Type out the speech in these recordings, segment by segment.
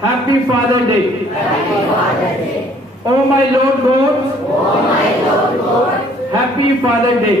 Happy Father Day. Oh my Lord God, Happy Father Day.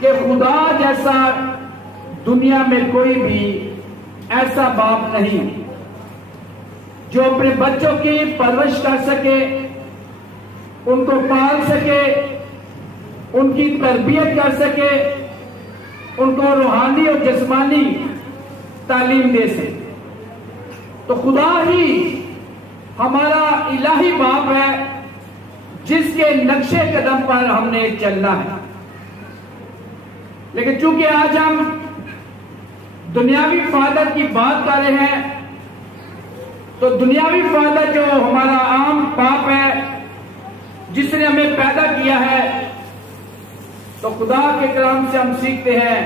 کہ خدا جیسا دنیا میں کوئی بھی ایسا باپ نہیں جو اپنے بچوں کی پرورش کر سکے، ان کو پال سکے، ان کی تربیت کر سکے، ان کو روحانی اور جسمانی تعلیم دے سکے۔ تو خدا ہی ہمارا الہی باپ ہے جس کے نقشے قدم پر ہم نے چلنا ہے۔ لیکن چونکہ آج ہم دنیاوی فادر کی بات کر رہے ہیں تو دنیاوی فادر جو ہمارا عام باپ ہے جس نے ہمیں پیدا کیا ہے، تو خدا کے کلام سے ہم سیکھتے ہیں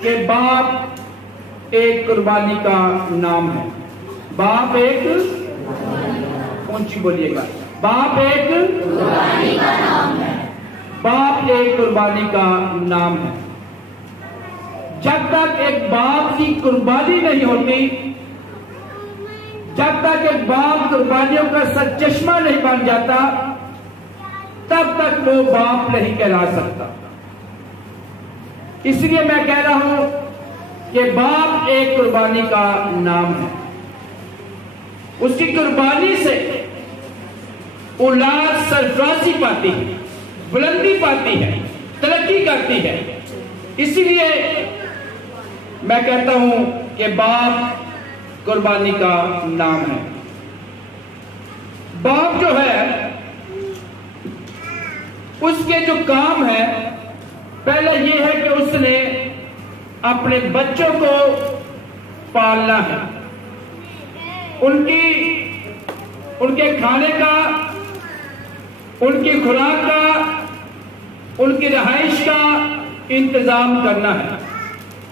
کہ باپ ایک قربانی کا نام ہے۔ باپ ایک اونچی بولیے گا، باپ ایک قربانی کا نام ہے۔ باپ ایک قربانی کا نام ہے۔ جب تک ایک باپ کی قربانی نہیں ہوتی، جب تک ایک باپ قربانیوں کا سرچشمہ نہیں بن جاتا، تب تک وہ باپ نہیں کہلا سکتا۔ اس لیے میں کہہ رہا ہوں کہ باپ ایک قربانی کا نام ہے۔ اس کی قربانی سے اولاد سرفرازی پاتی ہے، بلندی پاتی ہے، ترقی کرتی ہے۔ اسی لیے میں کہتا ہوں کہ باپ قربانی کا نام ہے۔ باپ جو ہے اس کے جو کام ہے، پہلا یہ ہے کہ اس نے اپنے بچوں کو پالنا ہے، ان کے کھانے کا، ان کی خوراک کا، ان کی رہائش کا انتظام کرنا ہے۔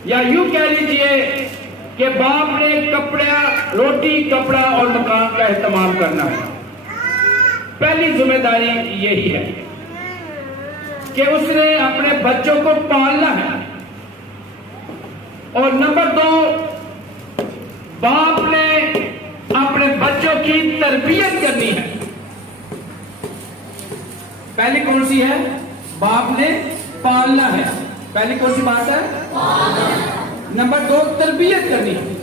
یا یوں کہہ لیجئے کہ باپ نے روٹی، کپڑا اور مکان کا اہتمام کرنا ہے۔ پہلی ذمہ داری یہی ہے کہ اس نے اپنے بچوں کو پالنا ہے۔ اور نمبر 2، باپ نے اپنے بچوں کی تربیت کرنی ہے۔ پہلی کون سی ہے؟ باپ نے پالنا ہے۔ پہلی کون سی بات ہے؟ نمبر 2 تربیت کرنی ہے۔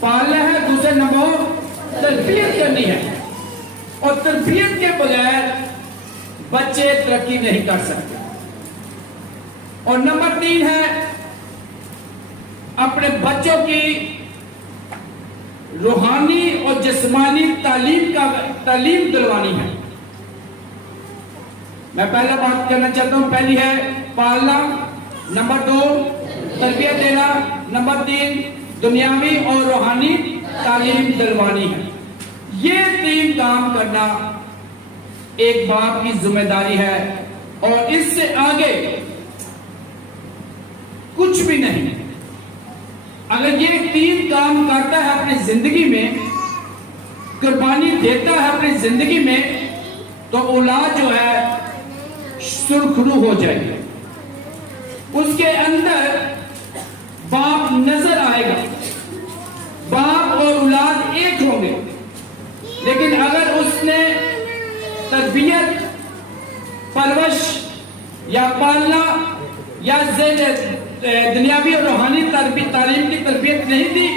پالنا ہے، دوسرے نمبر تربیت کرنی ہے۔ اور تربیت کے بغیر بچے ترقی نہیں کر سکتے۔ اور نمبر 3 ہے اپنے بچوں کی روحانی اور جسمانی تعلیم دلوانی ہے۔ میں پہلا بات کرنا چاہتا ہوں، پہلی ہے پالنا، نمبر 2 تربیت دینا، نمبر 3 دنیاوی اور روحانی تعلیم دلوانی ہے۔ یہ 3 کام کرنا ایک باپ کی ذمہ داری ہے، اور اس سے آگے کچھ بھی نہیں۔ اگر یہ 3 کام کرتا ہے اپنی زندگی میں، قربانی دیتا ہے اپنی زندگی میں، تو اولاد جو ہے سرخرو ہو جائے گی۔ اس کے اندر باپ نظر آئے گا، باپ اور اولاد ایک ہوں گے۔ لیکن اگر اس نے تربیت، پرورش یا پالنا یا دنیاوی اور روحانی تعلیم کی تربیت نہیں دی،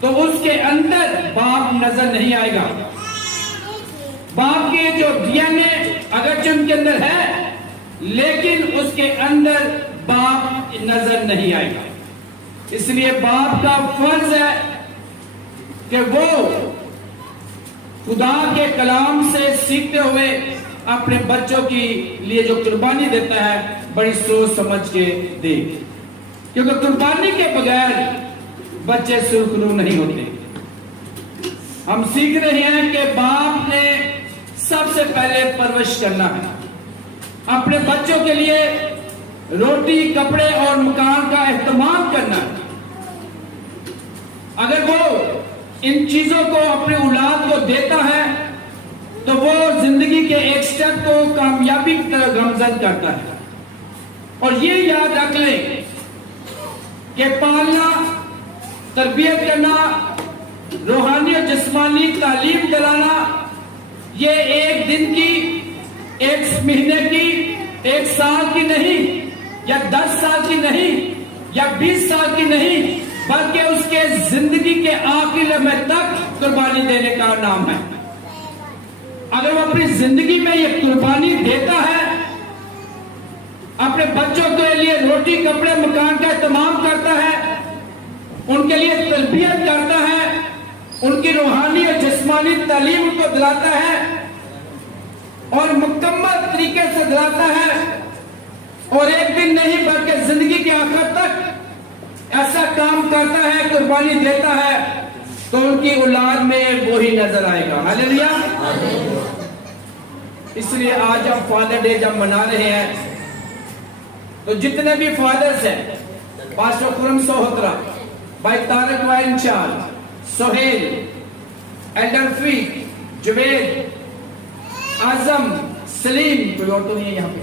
تو اس کے اندر باپ نظر نہیں آئے گا۔ باپ کے جو DNA اگرچہ ان کے اندر ہے، لیکن اس کے اندر باپ نظر نہیں آئے گا۔ اس لیے باپ کا فرض ہے کہ وہ خدا کے کلام سے سیکھتے ہوئے اپنے بچوں کے لیے جو قربانی دیتا ہے بڑی سوچ سمجھ کے دے، کیونکہ قربانی کے بغیر بچے سرخرو نہیں ہوتے۔ ہم سیکھ رہے ہیں کہ باپ نے سب سے پہلے پرورش کرنا ہے، اپنے بچوں کے لیے روٹی، کپڑے اور مکان کا اہتمام کرنا ہے۔ اگر وہ ان چیزوں کو اپنے اولاد کو دیتا ہے تو وہ زندگی کے ایک سٹیپ کو کامیابی کی طرف گامزن کرتا ہے۔ اور یہ یاد رکھ لیں کہ پالنا، تربیت کرنا، روحانی اور جسمانی تعلیم دلانا، یہ ایک دن کی، ایک مہینے کی، ایک سال کی نہیں، یا 10 سال کی نہیں، یا 20 سال کی نہیں، بلکہ اس کے زندگی کے آخری لمحے تک قربانی دینے کا نام ہے۔ اگر وہ اپنی زندگی میں یہ قربانی دیتا ہے، اپنے بچوں کے لیے روٹی کپڑے مکان کا اہتمام کرتا ہے، ان کے لیے تربیت کرتا ہے، ان کی روحانی اور جسمانی تعلیم ان کو دلاتا ہے اور مکمل طریقے سے دلاتا ہے، اور ایک دن نہیں بلکہ زندگی کے آخر تک ایسا کام کرتا ہے، قربانی دیتا ہے، تو ان کی اولاد میں وہی نظر آئے گا۔ ہاللیلویا۔ اس لیے آج ہم فادر ڈے جب منا رہے ہیں تو جتنے بھی فادرز ہیں، پاسٹر خرم سوہترا، بھائی طارق وائن چال، سہیل، ایلڈر فیق، جوید، اعظم، سلیم، کوئی اور تو نہیں ہے یہاں پہ،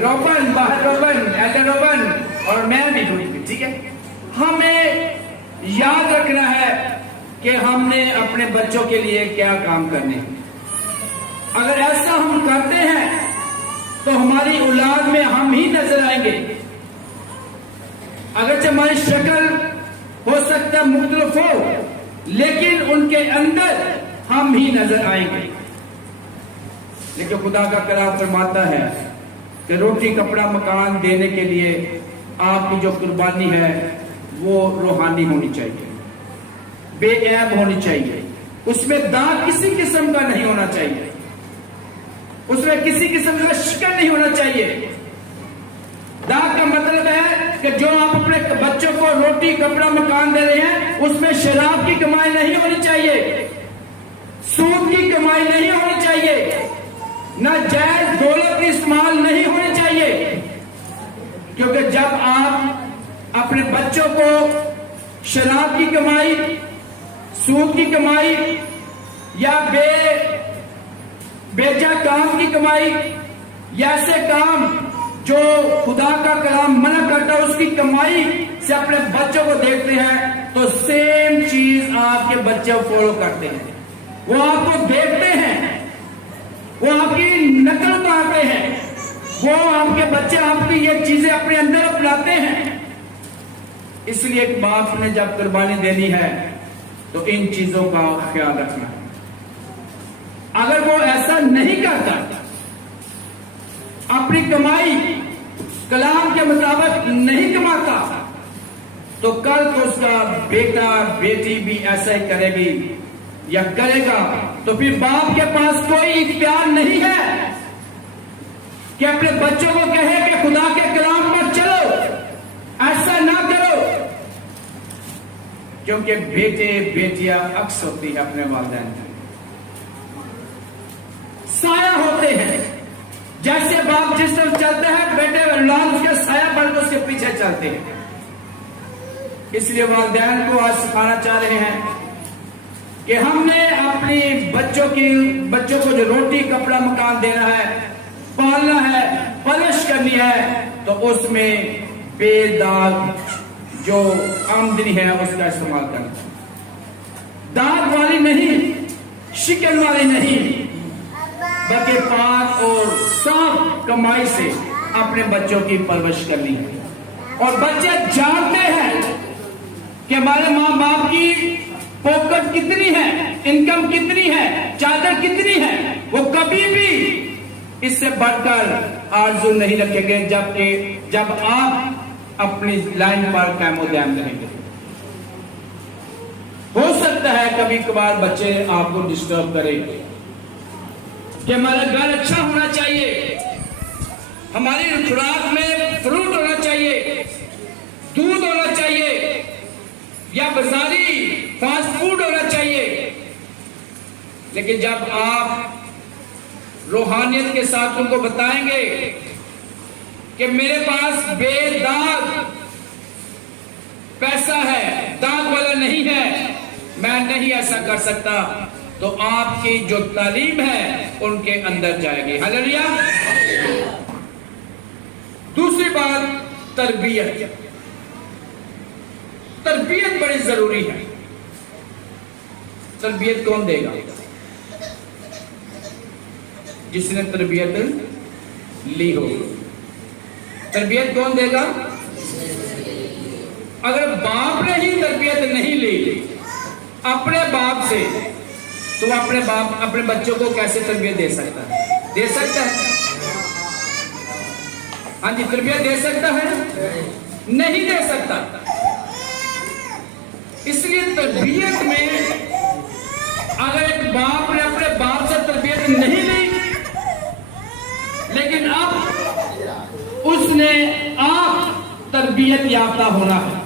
روبن، باہر روبن، ایلڈر روبن، اور میں بھی ٹھیک ہے۔ ہمیں یاد رکھنا ہے کہ ہم نے اپنے بچوں کے لیے کیا کام کرنے ہیں۔ اگر ایسا ہم کرتے ہیں تو ہماری اولاد میں ہم ہی نظر آئیں گے۔ اگرچہ ہماری شکل ہو سکتا ہے مختلف ہو، لیکن ان کے اندر ہم ہی نظر آئیں گے۔ لیکن خدا کا کلام فرماتا ہے کہ روٹی کپڑا مکان دینے کے لیے آپ کی جو قربانی ہے وہ روحانی ہونی چاہیے، بے عیب ہونی چاہیے، اس میں داغ کسی قسم کا نہیں ہونا چاہیے، اس میں کسی قسم کا شکن نہیں ہونا چاہیے۔ داغ کا مطلب ہے کہ جو آپ اپنے بچوں کو روٹی کپڑا مکان دے رہے ہیں، اس میں شراب کی کمائی نہیں ہونی چاہیے، سود کی کمائی نہیں ہونی چاہیے، ناجائز دولت کی استعمال نہیں ہونی چاہیے۔ کیونکہ جب آپ اپنے بچوں کو شراب کی کمائی، سود کی کمائی یا بیجا کام کی کمائی یا ایسے کام جو خدا کا کلام منع کرتا ہے اس کی کمائی سے اپنے بچوں کو دیکھتے ہیں، تو سیم چیز آپ کے بچے فالو کرتے ہیں، وہ آپ کو دیکھتے ہیں، وہ آپ کی نقل اتارتے ہیں، وہ آپ کے بچے آپ کی یہ چیزیں اپنے اندر اپناتے ہیں۔ اس لیے ایک باپ نے جب قربانی دینی ہے تو ان چیزوں کا خیال رکھنا ہے۔ اگر وہ ایسا نہیں کرتا، اپنی کمائی کلام کے مطابق نہیں کماتا، تو کل تو اس کا بیٹا بیٹی بھی ایسا ہی کرے گی یا کرے گا، تو پھر باپ کے پاس کوئی اختیار نہیں ہے کہ اپنے بچوں کو کہے کہ خدا کے کلام پر چلو، ایسا نہ کرو، کیونکہ بیٹے بیٹیاں عکس ہوتی ہے اپنے والدین کی، سایہ ہوتے ہیں۔ جیسے باپ جس طرف چلتا ہے، بیٹے اولاد اس کے سایہ بن کے اس کے پیچھے چلتے ہیں۔ اس لیے والدین کو آج سکھانا چاہ رہے ہیں کہ ہم نے اپنی بچوں کو جو روٹی کپڑا مکان دینا ہے، پالنا ہے، پرورش کرنی ہے، تو اس میں بے داغ جو آمدنی ہے اس کا استعمال کرنا، داغ والی نہیں، شکن والی نہیں، بلکہ پاک اور صاف کمائی سے اپنے بچوں کی پرورش کرنی ہے۔ اور بچے جانتے ہیں کہ ہمارے ماں باپ کی پاکٹ کتنی ہے، انکم کتنی ہے، چادر کتنی ہے، وہ کبھی بھی اس سے بڑھ کر آرزو نہیں رکھیں گے جب آپ اپنی لائن پر قائم و دائم رہیں گے۔ ہو سکتا ہے کبھی کبھار بچے آپ کو ڈسٹرب کریں کہ ہمارا گھر اچھا ہونا چاہیے، ہماری خوراک میں فروٹ ہونا چاہیے، دودھ ہونا چاہیے، یا بازاری فاسٹ فوڈ ہونا چاہیے۔ لیکن جب آپ روحانیت کے ساتھ ان کو بتائیں گے کہ میرے پاس بے داغ پیسہ ہے، داغ والا نہیں ہے، میں نہیں ایسا کر سکتا، تو آپ کی جو تعلیم ہے ان کے اندر جائے گی۔ ہاللیلویا۔ بات تربیت. تربیت بڑی ضروری ہے. تربیت کون دے گا؟ جس نے تربیت لی ہو. تربیت کون دے گا؟ اگر باپ نے ہی تربیت نہیں لی اپنے باپ سے تو اپنے بچوں کو کیسے تربیت دے سکتا ہے؟ دے سکتا ہے؟ ہاں جی، تربیت دے سکتا ہے؟ نہیں دے سکتا. اس لیے تربیت میں اگر ایک باپ نے اپنے باپ سے تربیت نہیں لی لیکن اب اس نے آپ تربیت یافتہ ہونا ہے.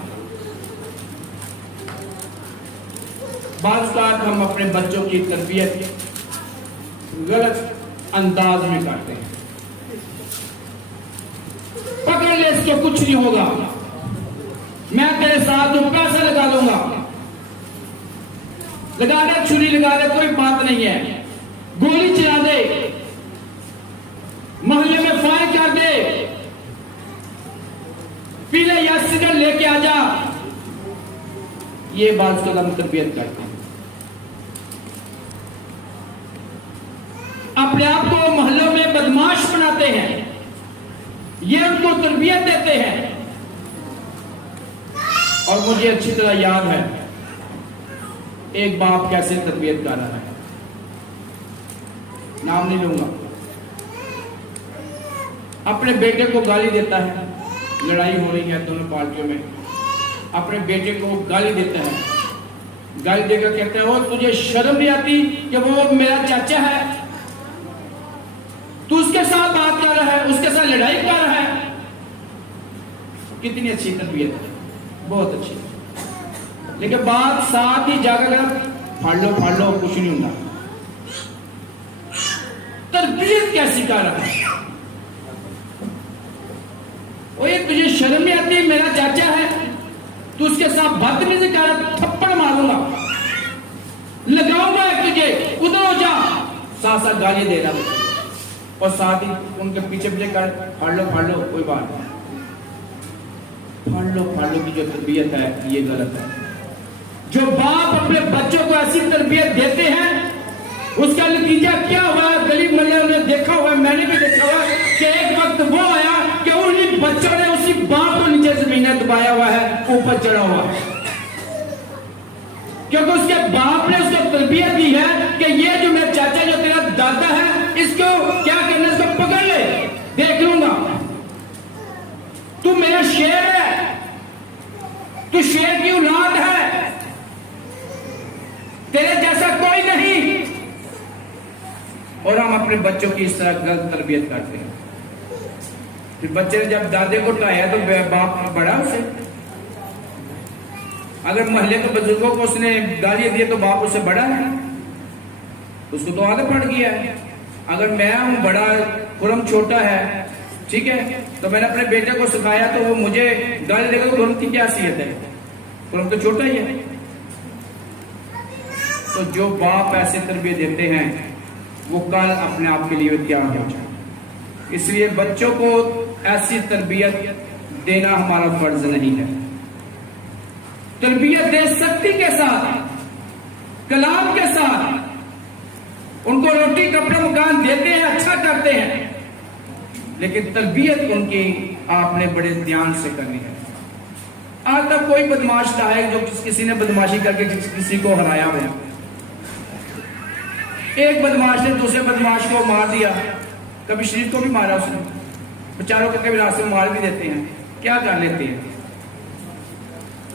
بعض اوقات ہم اپنے بچوں کی تربیت غلط انداز میں کرتے ہیں. پکڑ لے، اس کو کچھ نہیں ہوگا، میں تیرے ساتھ ہوں، پیسہ لگا لوں گا، لگا دے، چھری لگا دے، کوئی بات نہیں ہے، گولی چلا دے، محلے میں فائر کر دے، پیلے یا سگریٹ لے کے آ جا. یہ بات کو ہم تربیت کرتے ہیں. اپنے آپ کو محلوں میں بدماش بناتے ہیں، یہ ان کو تربیت دیتے ہیں. اور مجھے اچھی طرح یاد ہے ایک باپ کیسے تربیت کر رہا ہے، نام نہیں لوں گا. اپنے بیٹے کو گالی دیتا ہے، لڑائی ہو رہی ہے دونوں پارٹیوں میں، اپنے بیٹے کو گالی دیتا ہے. گالی دے کر کہتے ہیں وہ تجھے شرم نہیں آتی کہ وہ میرا چاچا ہے، تو اس کے ساتھ بات کر رہا ہے، اس کے ساتھ لڑائی کر رہا ہے. کتنی اچھی تربیت ہے، بہت اچھی. لیکن بات ساتھ ہی جا کر پھاڑ لو کچھ نہیں ہوگا. تربیت کیسی کر رہا ہے؟ اوے تجھے شرم نہیں آتی میرا چاچا ہے، تو اس کے ساتھ بدتمیزی کر رہا، تھپڑ ماروں گا، لگاؤں گا تجھے، ادھر ہو جا. ساتھ ساتھ گالی دے رہا اور ساتھ ہی ان کے پیچھے کر پھاڑ لو کوئی بات نہیں. پھاڑ لو کی جو تربیت ہے یہ غلط ہے. جو باپ اپنے بچوں کو ایسی تربیت دیتے ہیں اس کا نتیجہ کیا ہوا ہے؟ گلی محلے نے دیکھا ہوا ہے، میں نے بھی دیکھا ہوا ہے کہ ایک وقت وہ آیا کہ انہی بچوں نے اسی باپ کو نیچے زمینیں دبایا ہوا ہے، اوپر چڑھا ہوا ہے، کیونکہ اس کے باپ نے اس کو تربیت دی ہے کہ یہ جو میرا چاچا جو تیرا دادا ہے اس کو کیا کرنا، اس کو پکڑ لے، دیکھ لوں گا، تو میرا شیر ہے، تو شیر کی اولاد ہے، تیرے جیسا کوئی نہیں. اور ہم اپنے بچوں کی اس طرح غلط تربیت کرتے ہیں. پھر بچے نے جب دادے کو ٹھایا تو باپ بڑا اسے، اگر محلے کے بزرگوں کو اس نے گالی دی تو باپ اس سے بڑا ہے، اس کو تو عادت پڑ گیا ہے. اگر میں ہوں بڑا، خرم چھوٹا ہے، ٹھیک ہے، تو میں نے اپنے بیٹے کو سکھایا تو وہ مجھے گالی دے گا تو خرم کی کیا حیثیت ہے؟ خرم تو چھوٹا ہی ہے. تو جو باپ ایسے تربیت دیتے ہیں وہ کل اپنے آپ کے لیے تیار ہو جائے. اس لیے بچوں کو ایسی تربیت دینا ہمارا فرض نہیں ہے. تربیت دے سختی کے ساتھ، کلام کے ساتھ، ان کو روٹی کپڑا مکان دیتے ہیں، اچھا کرتے ہیں، لیکن تربیت ان کی آپ نے بڑے دھیان سے کرنی ہے. آج تک کوئی بدماش نہ ہے جو کسی نے بدماشی کر کے کسی کو ہرایا ہو. ایک بدماش نے دوسرے بدماش کو مار دیا، کبھی شریف کو بھی مارا اس نے، بچاروں کے کبھی راستے میں مار بھی دیتے ہیں. کیا کر لیتے ہیں؟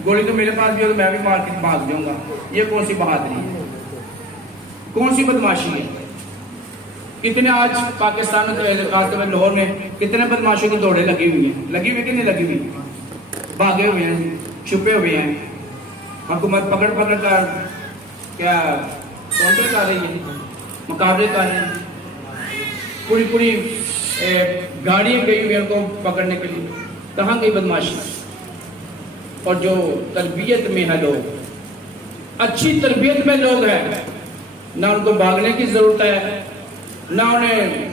گولی تو میرے پاس بھی ہو تو میں بھی مار کے بھاگ جاؤں گا. یہ کون سی بہادری ہے؟ کون سی بدماشی ہے؟ کتنے آج پاکستان میں، خاص طور پر لاہور میں کتنے بدماشوں کی دوڑیں لگی ہوئی ہیں، لگی ہوئی کہ نہیں لگی ہوئی؟ بھاگے ہوئے ہیں، چھپے ہوئے ہیں. حکومت پکڑ کر کیا کونٹر کر رہی ہے، مقابلے کر رہے ہیں، پوری گاڑیاں گئی ہوئی ہیں ان کو پکڑنے کے لیے. کہاں گئی بدماشی؟ اور جو تربیت میں ہے لوگ، اچھی تربیت میں لوگ ہیں، نہ ان کو بھاگنے کی ضرورت ہے، نہ انہیں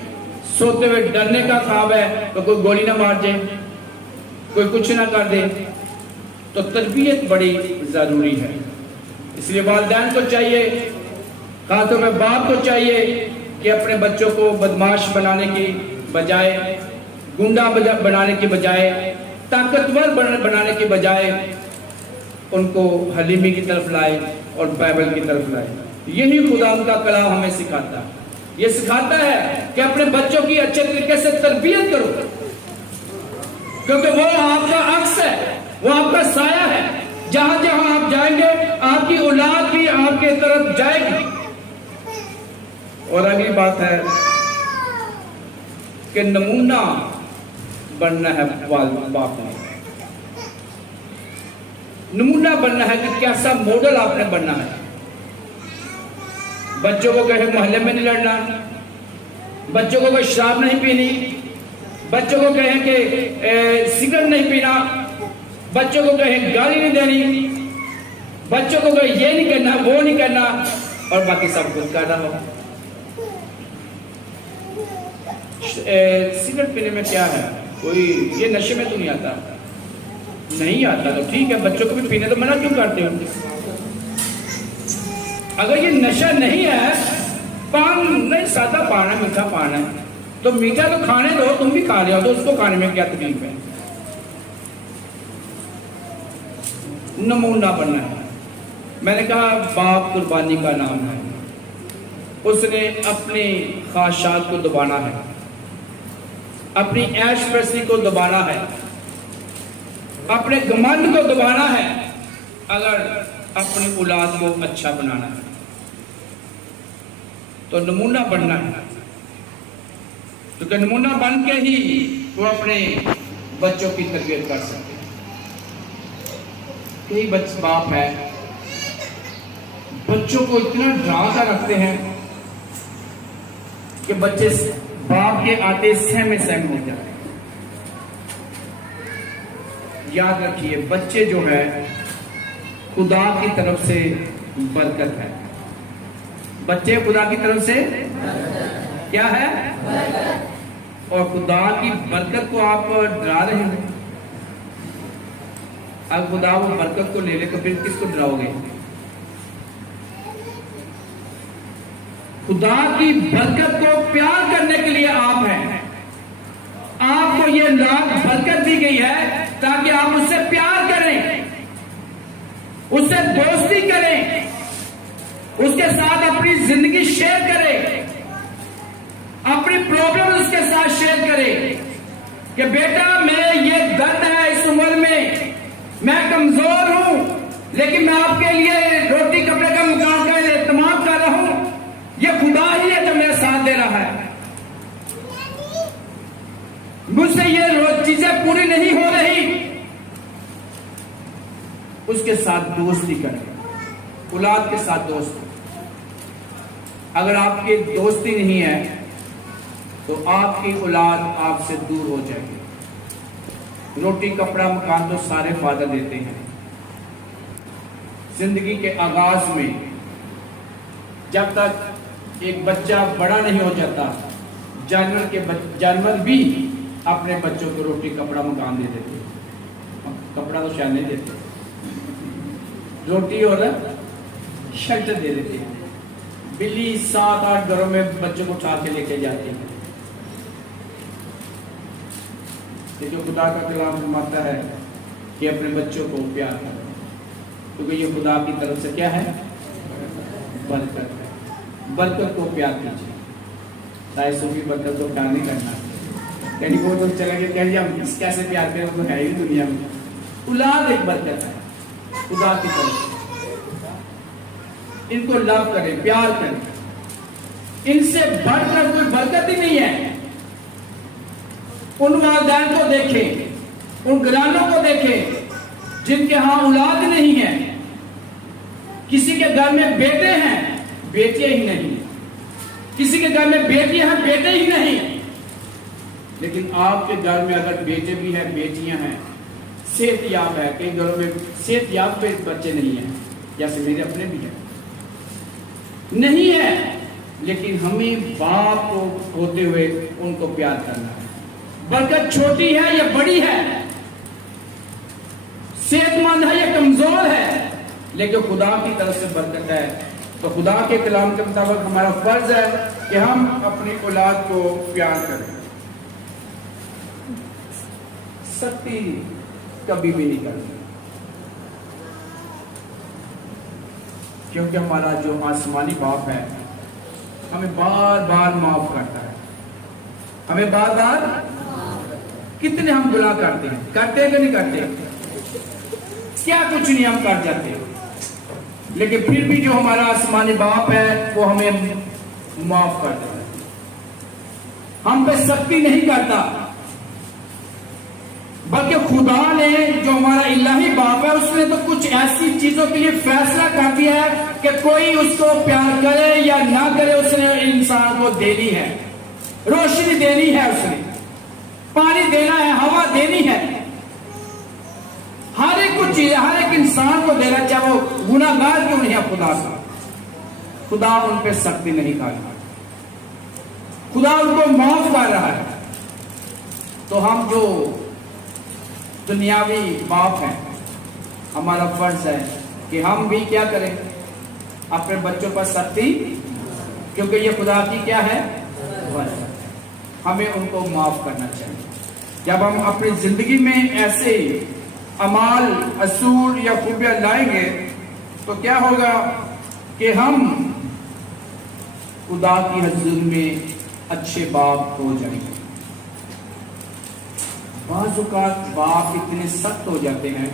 سوتے ہوئے ڈرنے کا خواب ہے کہ کوئی گولی نہ مار جائے. کوئی کچھ نہ کر دے، تو تربیت بڑی ضروری ہے۔ اس لیے والدین کو چاہیے، خاص طور پہ باپ کو چاہیے کہ اپنے بچوں کو بدماش بنانے کی بجائے، گنڈا بنانے کی بجائے، طاقتور بنانے کی بجائے ان کو حلیمی کی طرف لائے اور بائبل کی طرف لائے۔ یہی خدا ان کا کلام ہمیں سکھاتا ہے، یہ سکھاتا ہے کہ اپنے بچوں کی اچھے طریقے سے تربیت کرو، کیونکہ وہ آپ کا عکس ہے، وہ آپ کا سایہ ہے۔ جہاں جہاں آپ جائیں گے آپ کی اولاد بھی آپ کے طرف جائے گی۔ اور اگلی بات ہے کہ نمونہ بننا ہے، باپ نے نمونہ بننا ہے کہ کیسا ماڈل آپ نے بننا ہے۔ بچوں کو کہیں محلے میں نہیں لڑنا، بچوں کو کوئی شراب نہیں پینی، بچوں کو کہیں کہ سگریٹ نہیں پینا، بچوں کو کہیں گالی نہیں دینی، بچوں کو کہیں یہ نہیں کرنا وہ نہیں کرنا، اور باقی سب کچھ کرنا ہو۔ سگریٹ پینے میں کیا ہے؟ کوئی یہ نشے میں تو نہیں آتا؟ نہیں آتا تو ٹھیک ہے، بچوں کو بھی پینے تو منع کیوں کرتے ہو؟ اگر یہ نشہ نہیں ہے، پان نہیں، سادہ پان ہے، میٹھا پان ہے، تو میٹھا تو کھانے دو، تم بھی کھا رہے ہو تو اس کو کھانے میں کیا تکلیف ہے؟ نمونہ بننا ہے۔ میں نے کہا باپ قربانی کا نام ہے، اس نے اپنی خواہشات کو دبانا ہے، اپنی عیش پرستی کو دبانا ہے، اپنے گھمنڈ کو دبانا ہے، اگر اپنی اولاد کو اچھا بنانا ہے تو نمونہ بننا ہے، کیونکہ نمونہ بن کے ہی وہ اپنے بچوں کی تربیت کر سکتے ہیں۔ کئی باپ ہے بچوں کو اتنا ڈرا کر رکھتے ہیں کہ بچے باپ کے آتے سہم ہو جاتے ہیں۔ یاد رکھیے بچے جو ہے خدا کی طرف سے برکت ہے، بچے خدا کی طرف سے کیا ہے؟ اور خدا کی برکت کو آپ ڈرا رہے ہیں۔ اب خدا وہ برکت کو لے لے تو پھر کس کو ڈراؤ گے؟ خدا کی برکت کو پیار کرنے کے لیے آپ ہیں، آپ کو یہ برکت دی گئی ہے تاکہ آپ اس سے پیار کریں، اس سے دوستی کریں، اس کے ساتھ اپنی زندگی شیئر کریں، اپنی پرابلم اس کے ساتھ شیئر کریں کہ بیٹا میں یہ درد ہے اس عمر میں کمزور ہوں، لیکن میں آپ کے لیے روٹی کپڑے کا مقام کا اہتمام کر رہا ہوں، یہ خدا ہی ہے جو میرا ساتھ دے رہا ہے، مجھ سے یہ چیزیں پوری نہیں ہو رہی۔ اس کے ساتھ دوستی کریں، اولاد کے ساتھ دوستی۔ اگر آپ کی دوستی نہیں ہے تو آپ کی اولاد آپ سے دور ہو جائے گی۔ روٹی کپڑا مکان تو سارے فادر دیتے ہیں۔ زندگی کے آغاز میں جب تک ایک بچہ بڑا نہیں ہو جاتا، جانور بھی اپنے بچوں کو روٹی کپڑا مکان دے دیتے ہیں۔ کپڑا تو شاید نہیں دیتے، روٹی اور شیلٹر دے دیتے ہیں۔ بلی 7-8 گھروں میں بچوں کو اٹھا کے لے کے جاتے ہیں۔ جو خدا کا کلام فرماتا ہے کہ اپنے بچوں کو پیار کرو، کیونکہ یہ خدا کی طرف سے کیا ہے؟ برکت ہے۔ برکت کو پیار کیجیے، سائے صوفی برکت کو پیار نہیں کرنا، یعنی وہ تو چلے گئے کہ ہم کیسے پیار کریں، وہ ہے ہی دنیا میں۔ اولاد ایک برکت ہے خدا کی طرف سے، ان کو لو کریں، پیار کریں، ان سے بڑھ کر کوئی برکت ہی نہیں ہے۔ ان والدین کو دیکھیں، ان گھرانوں کو دیکھیں جن کے ہاں اولاد نہیں ہے، کسی کے گھر میں بیٹے ہیں بیٹیاں ہی نہیں، کسی کے گھر میں بیٹیاں ہیں بیٹے ہی نہیں، لیکن آپ کے گھر میں اگر بیٹے بھی ہیں بیٹیاں ہیں، صحت یاب ہے، کئی گھروں میں صحت یاب پہ بچے نہیں ہیں، جیسے میرے اپنے بھی ہیں، نہیں ہے، لیکن ہمیں باپ کو ہوتے ہوئے ان کو پیار کرنا ہے۔ برکت چھوٹی ہے یا بڑی ہے، صحت مند ہے یا کمزور ہے، لیکن خدا کی طرف سے برکت ہے. تو خدا کے کلام کے مطابق ہمارا فرض ہے کہ ہم اپنی اولاد کو پیار کریں، سختی کبھی بھی نہیں کریں، کیونکہ ہمارا جو آسمانی باپ ہے ہمیں بار بار معاف کرتا ہے. ہمیں بار بار، کتنے ہم گناہ کرتے ہیں کہ نہیں کرتے؟ کیا کچھ نہیں ہم کر جاتے ہیں، لیکن پھر بھی جو ہمارا آسمانی باپ ہے وہ ہمیں معاف کرتا ہے، ہم پہ سختی نہیں کرتا. بلکہ خدا نے جو ہمارا الہی باپ ہے اس نے تو کچھ ایسی چیزوں کے لیے فیصلہ کر دیا ہے کہ کوئی اس کو پیار کرے یا نہ کرے، اس نے انسان کو دینی ہے، روشنی دینی ہے، اس نے پانی دینا ہے، ہوا دینی ہے، ہر ایک کچھ چیز ہر ایک انسان کو دینا، چاہے وہ گناہگار کیوں نہیں ہے. خدا ان پہ سختی نہیں کر رہا، خدا ان کو معاف کر رہا ہے. تو ہم جو دنیاوی باپ ہیں، ہمارا فرض ہے کہ ہم بھی کیا کریں، اپنے بچوں پر سختی، کیونکہ یہ خدا کی کیا ہے، ہمیں ان کو معاف کرنا چاہیے. جب ہم اپنی زندگی میں ایسے اعمال، اصول یا خوبیاں لائیں گے تو کیا ہوگا کہ ہم خدا کی حضور میں اچھے باپ ہو جائیں گے. بعض اوقات باپ اتنے سخت ہو جاتے ہیں،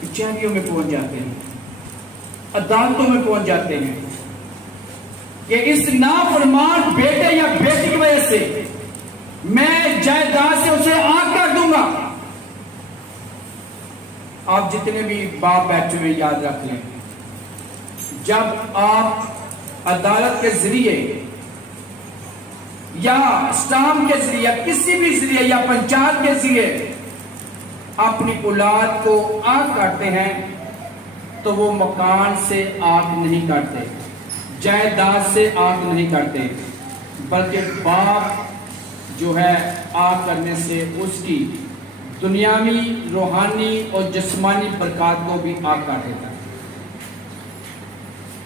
کچہریوں میں پہنچ جاتے ہیں، عدالتوں میں پہنچ جاتے ہیں کہ اس نافرمان بیٹے یا بیٹی کی وجہ سے میں جائیداد سے اسے آگ کر دوں گا. آپ جتنے بھی باپ بیٹھے ہوئے یاد رکھ لیں، جب آپ عدالت کے ذریعے یا اسٹامپ کے ذریعے، کسی بھی ذریعے، یا پنچایت کے ذریعے اپنی اولاد کو آگ کرتے ہیں تو وہ مکان سے آگ نہیں کرتے، جائیداد سے آگ نہیں کرتے، بلکہ باپ جو ہے آگ کرنے سے اس کی دنیاوی، روحانی اور جسمانی برکات کو بھی آگ کر دیتا ہے.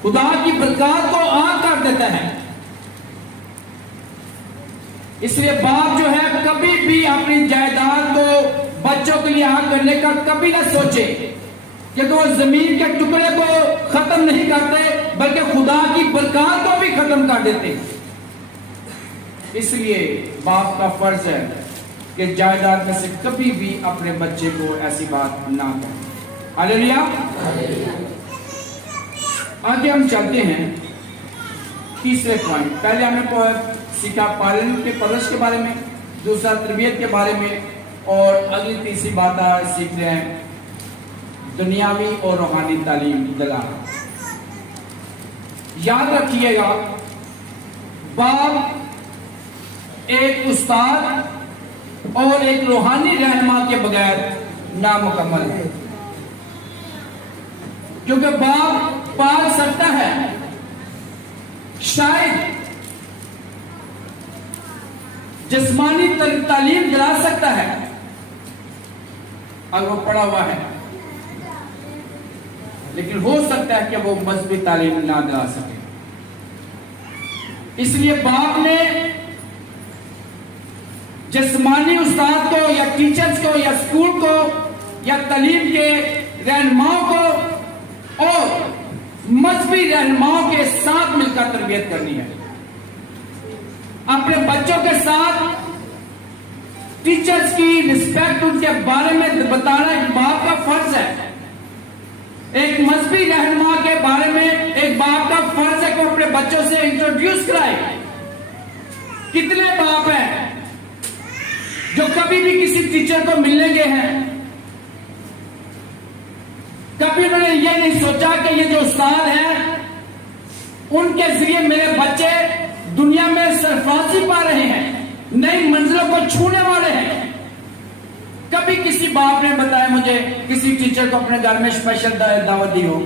خدا کی برکات کو آگ کر دیتا ہے. اس لیے باپ جو ہے کبھی بھی اپنی جائیداد کو بچوں کے لیے آگ کرنے کا کبھی نہ سوچے، کہ وہ زمین کے ٹکڑے کو ختم نہیں کرتے بلکہ خدا کی برکات کو بھی ختم کر دیتے. اس لیے باپ کا فرض ہے کہ جائیداد میں سے کبھی بھی اپنے بچے کو ایسی بات نہ کریں. ہاللیلویا. آگے ہم چلتے ہیں تیسرے پوائنٹ. پہلے ہم نے سیکھا پالن کے پرورش کے بارے میں، دوسرا تربیت کے بارے میں، اور اگلی تیسری بات سیکھ رہے ہیں دنیاوی اور روحانی تعلیم دلانا. یاد رکھیے گا، باپ ایک استاد اور ایک روحانی رہنما کے بغیر نامکمل ہے، کیونکہ باپ پال سکتا ہے، شاید جسمانی تعلیم دلا سکتا ہے اگر وہ پڑھا ہوا ہے، لیکن ہو سکتا ہے کہ وہ مذہبی تعلیم نہ دلا سکے. اس لیے باپ نے جسمانی استاد کو یا ٹیچرز کو یا اسکول کو یا تعلیم کے رہنماؤں کو اور مذہبی رہنماؤں کے ساتھ مل کر تربیت کرنی ہے. اپنے بچوں کے ساتھ ٹیچرز کی رسپیکٹ، ان کے بارے میں بتانا ایک باپ کا فرض ہے. ایک مذہبی رہنما کے بارے میں ایک باپ کا فرض ہے کہ وہ اپنے بچوں سے انٹروڈیوس کرائے. کتنے باپ ہیں جو کبھی بھی کسی ٹیچر کو ملنے گئے ہیں، کبھی انہوں نے یہ نہیں سوچا کہ یہ جو استاد ہیں ان کے ذریعے میرے بچے دنیا میں سرفرازی پا رہے ہیں، نئی منزلوں کو چھونے والے ہیں. کبھی کسی باپ نے بتایا مجھے کسی ٹیچر کو اپنے گھر میں اسپیشل دعوت دی ہو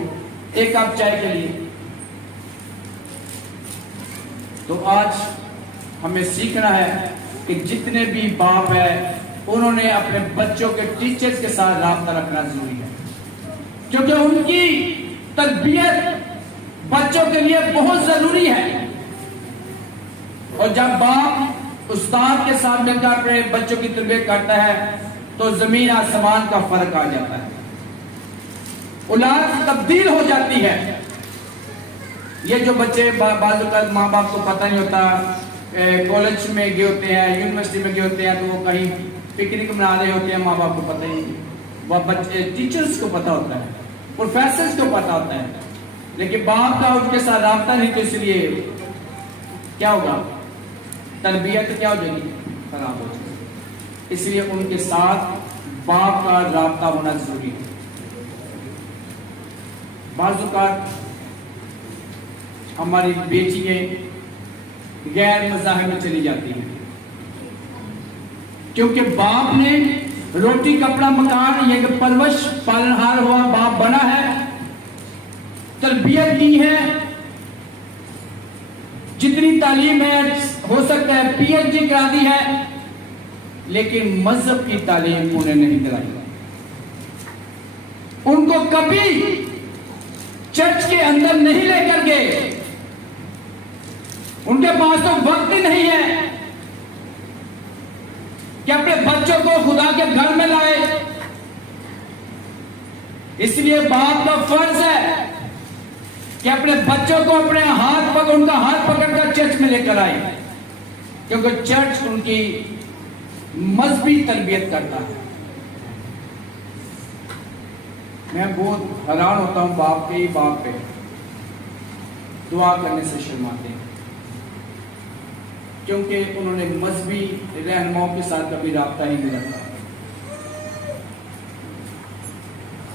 ایک کپ چائے کے لیے. تو آج ہمیں سیکھنا ہے کہ جتنے بھی باپ ہیں انہوں نے اپنے بچوں کے ٹیچرز کے ساتھ رابطہ رکھنا ضروری ہے، کیونکہ ان کی تربیت بچوں کے لیے بہت ضروری ہے۔ اور جب باپ استاد کے ساتھ مل کر اپنے بچوں کی تربیت کرتا ہے تو زمین آسمان کا فرق آ جاتا ہے، اولاد تبدیل ہو جاتی ہے۔ یہ جو بچے بعض اوقات ماں باپ کو پتہ نہیں ہوتا، کالج میں گئے ہوتے ہیں، یونیورسٹی میں گئے ہوتے ہیں، تو وہ کہیں پکنک منا رہے ہوتے ہیں، ماں باپ کو پتہ ہی نہیں، وہ بچے ٹیچرز کو پتہ ہوتا ہے، پروفیسرز کو پتہ ہوتا ہے، لیکن باپ کا ان کے ساتھ رابطہ نہیں، تو اس لیے کیا ہوگا؟ تربیت کیا ہو جائے گی؟ خراب ہو جائے گی۔ اس لیے ان کے ساتھ باپ کا رابطہ ہونا ضروری ہے۔ بعض اوقات ہماری بیٹیاں غیر مذاہب میں چلی جاتی ہیں، کیونکہ باپ نے روٹی کپڑا مکان یہ پرورش پالنہار ہوا باپ بنا ہے، تربیت کی ہے، جتنی تعلیم ہے ہو سکتا ہے پی ایچ ڈی کرا دی ہے، لیکن مذہب کی تعلیم انہیں نہیں دلائی۔ ان کو کبھی چرچ کے اندر نہیں لے کر گئے، ان کے پاس تو وقت ہی نہیں ہے کہ اپنے بچوں کو خدا کے گھر میں لائے۔ اس لیے باپ کا فرض ہے کہ اپنے بچوں کو اپنے ان کا ہاتھ پکڑ کر چرچ میں لے کر آئے، کیونکہ چرچ ان کی مذہبی تربیت کرتا ہے۔ میں بہت حیران ہوتا ہوں باپ کے ہی باپ پہ دعا کرنے سے شرماتے ہیں، کیونکہ انہوں نے مذہبی رہنماؤں کے ساتھ کبھی رابطہ ہی نہیں رکھا،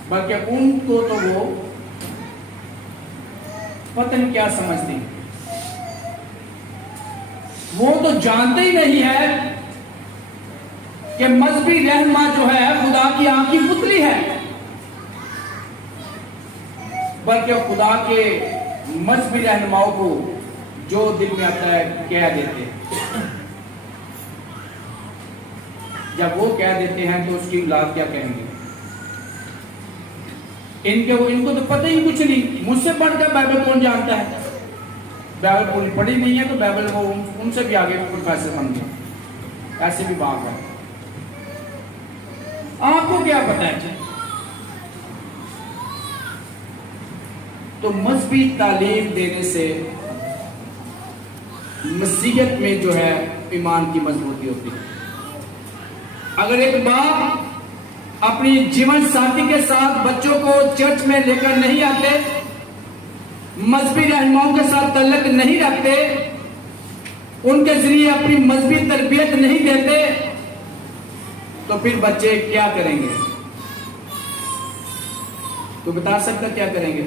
بلکہ ان کو تو وہ پتہ نہیں کیا سمجھتے ہیں، وہ تو جانتے ہی نہیں ہے کہ مذہبی رہنما جو ہے خدا کی آنکھ کی پتلی ہے، بلکہ خدا کے مذہبی رہنماؤں کو جو دل میں آتا ہے کہہ دیتے ہیں۔ جب وہ کہہ دیتے ہیں تو اس کی اولاد کیا کہیں گے؟ ان کو تو پتہ ہی کچھ نہیں، مجھ سے پڑھ کر بائبل کون جانتا ہے؟ بائبل پوری پڑھی نہیں ہے تو بائبل وہ ان سے بھی آگے پروفیسر بن گیا، ایسے بھی باپ ہے۔ آپ کو کیا پتہ ہے؟ تو مذہبی تعلیم دینے سے مسیحیت میں جو ہے ایمان کی مضبوطی ہوتی ہے۔ اگر ایک باپ اپنی جیون ساتھی کے ساتھ بچوں کو چرچ میں لے کر نہیں آتے، مذہبی رہنماؤں کے ساتھ تعلق نہیں رکھتے، ان کے ذریعے اپنی مذہبی تربیت نہیں دیتے، تو پھر بچے کیا کریں گے؟ تو بتا سکتا کیا کریں گے؟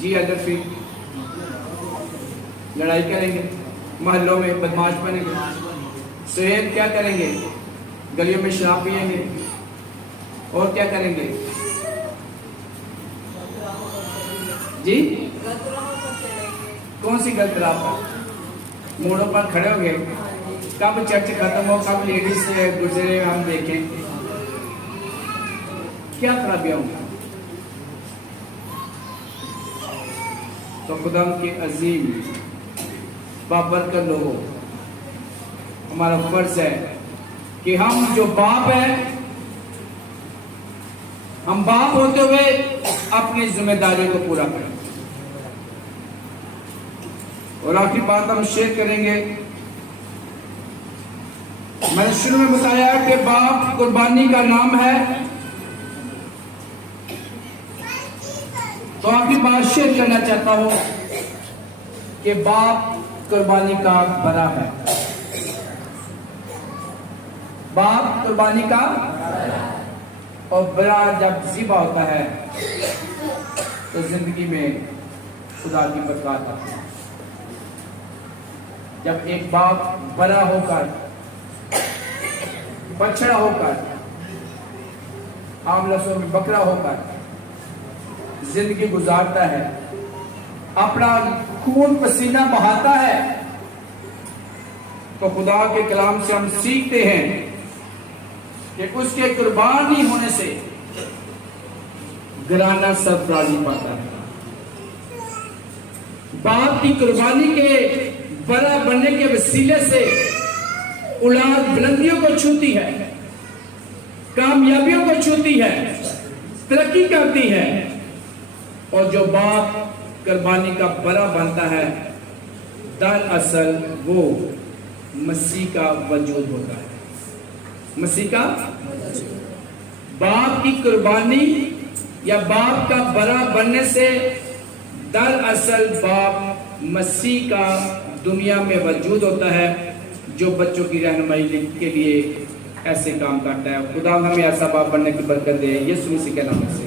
جی اگر پھر لڑائی کریں گے، محلوں میں بدماش بنیں گے، صحت کیا کریں گے؟ گلیوں میں شراب پئیں گے، اور کیا کریں گے؟ جی کون سی غلط راہ پر؟ موڑوں پر کھڑے ہو گئے، کب چرچ ختم ہو، کب لیڈیز سے گزرے ہم دیکھیں، کیا خرابیاں ہوگا؟ تو خدا کے عظیم بابرکت لوگوں، ہمارا فرض ہے کہ ہم جو باپ ہیں، ہم باپ ہوتے ہوئے اپنی ذمہ داری کو پورا کریں۔ اور آخری بات ہم شیئر کریں گے، میں نے شروع میں بتایا کہ باپ قربانی کا نام ہے، تو آخری بات شیئر کرنا چاہتا ہوں کہ باپ قربانی کا بڑا ہے۔ باپ قربانی کا اور بڑا جب ذبح ہوتا ہے تو زندگی میں خدا کی برکات آتی ہے۔ جب ایک باپ بڑا ہو کر، بچڑا ہو کر، عام لفظوں میں بکرا ہو کر زندگی گزارتا ہے، اپنا خون پسینہ بہاتا ہے، تو خدا کے کلام سے ہم سیکھتے ہیں کہ اس کے قربانی ہونے سے گھرانہ سرفرازی پاتا ہے. باپ کی قربانی کے بڑا بننے کے وسیلے سے اولاد بلندیوں کو چھوتی ہے، کامیابیوں کو چھوتی ہے، ترقی کرتی ہے. اور جو باپ قربانی کا بڑا بنتا ہے دراصل وہ مسیح کا وجود ہوتا ہے. مسیح کا باپ کی قربانی یا باپ کا بڑا بننے سے دراصل باپ مسیح کا دنیا میں وجود ہوتا ہے جو بچوں کی رہنمائی کے لیے ایسے کام کرتا ہے. خدا ہمیں ایسا باپ بننے کی برکت دے. یسوع مسیح کے نام سے